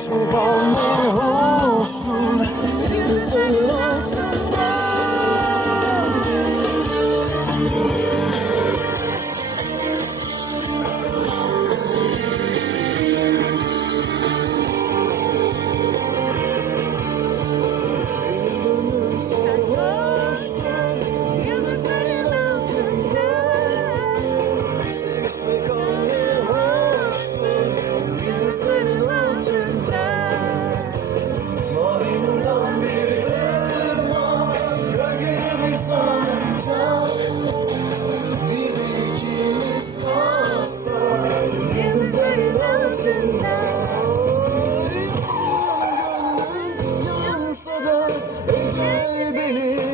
Sevişmek anne hoştur Yıldızların altında. Sevişmek anne hoştur Yıldızların Gölgede bir de ikimiz kalsak Yıldızların altında Gönlüm yansa da Ecel beni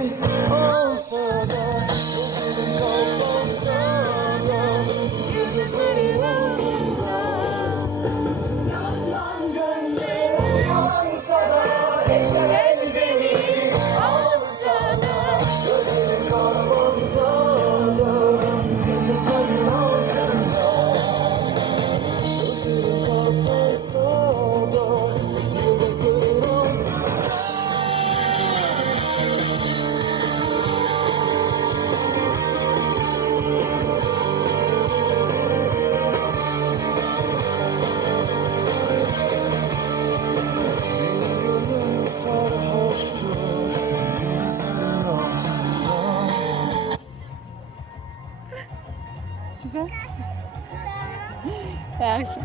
Güzel. Ya akşam.